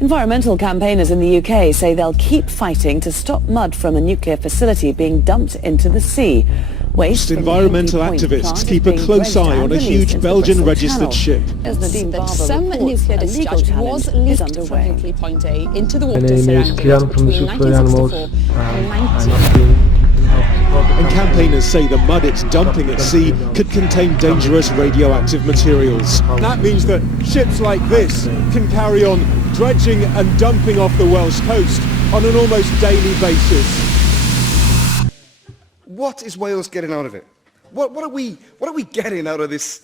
Environmental campaigners in the UK say they'll keep fighting to stop mud from a nuclear facility being dumped into the sea. Waste environmental activists keep a close eye on a huge Belgian-registered ship. Some nuclear discharge was leaked from Hinkley Point A into the water surrounding between 1964 and 19... And campaigners say the mud it's dumping at sea could contain dangerous radioactive materials. That means that ships like this can carry on dredging and dumping off the Welsh coast on an almost daily basis. What is Wales getting out of it? What are we getting out of this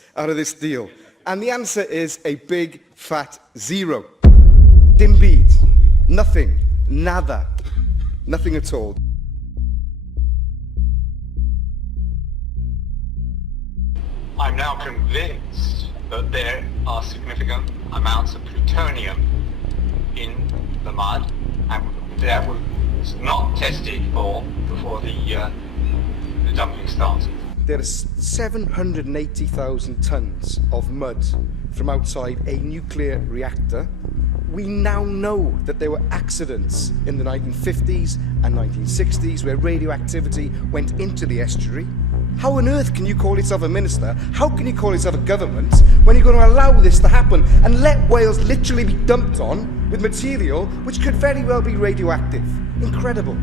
deal? And the answer is a big fat zero. Dim byd. Nothing. Nada. Nothing at all. I'm now convinced that there are significant amounts of plutonium in the mud, and that was not tested for before the dumping started. There are 780,000 tons of mud from outside a nuclear reactor. We now know that there were accidents in the 1950s and 1960s where radioactivity went into the estuary. How on earth can you call yourself a minister? How can you call yourself a government when you're going to allow this to happen and let Wales literally be dumped on with material which could very well be radioactive? Incredible.